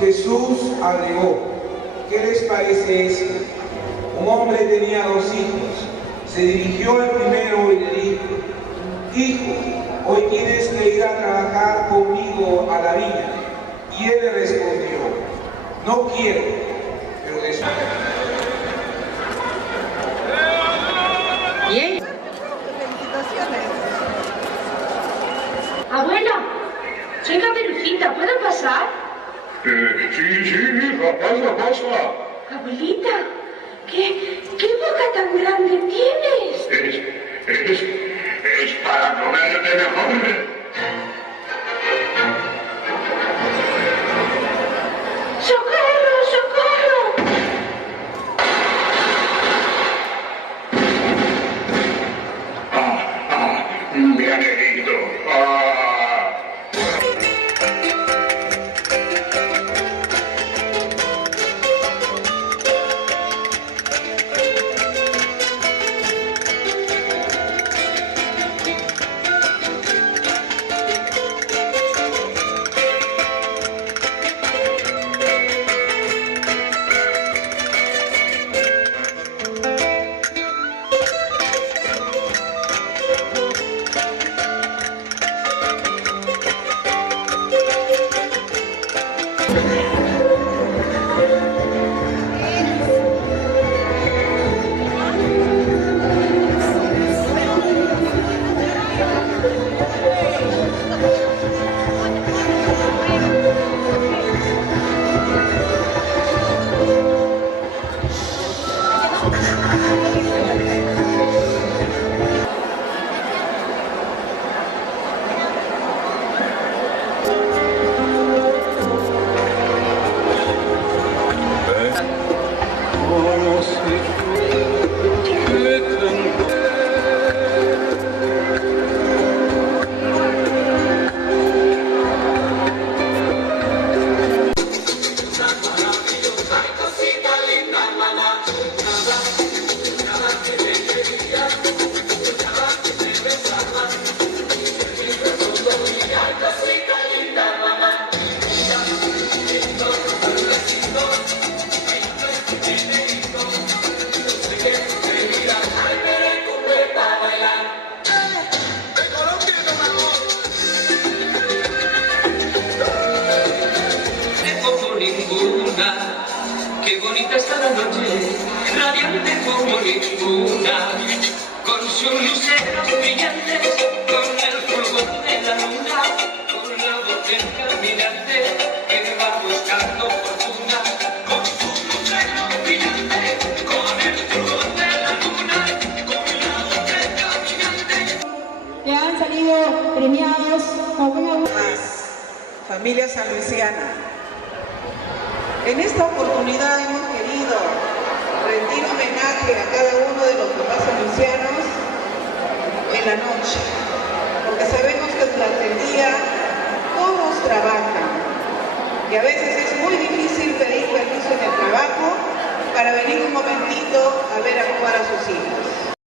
Jesús agregó: ¿qué les parece esto? Un hombre tenía 2 hijos. Se dirigió al primero y le dijo: hijo, hoy tienes que ir a trabajar conmigo a la viña. Y él le respondió: no quiero. Pero después... Bien. Felicitaciones. Abuela, soy Caperucita, ¿puedo pasar? Sí, hija, pasa. Abuelita, ¿qué boca tan grande tienes? Es para comerte mejor. ¡Socorro, socorro! Me han herido. Qué bonita está la noche, radiante como ninguna, con sus luceros brillantes, con el fulgor de la luna, con la voz del caminante que va buscando fortuna, con sus luceros brillantes, con el fulgor de la luna, con la voz del caminante. Que han salido premiados con una... Familia sanluisiana. En esta oportunidad hemos querido rendir homenaje a cada uno de los papás sanluisianos en la noche, porque sabemos que durante el día todos trabajan y a veces es muy difícil pedir permiso en el trabajo para venir un momentito a ver actuar a sus hijos.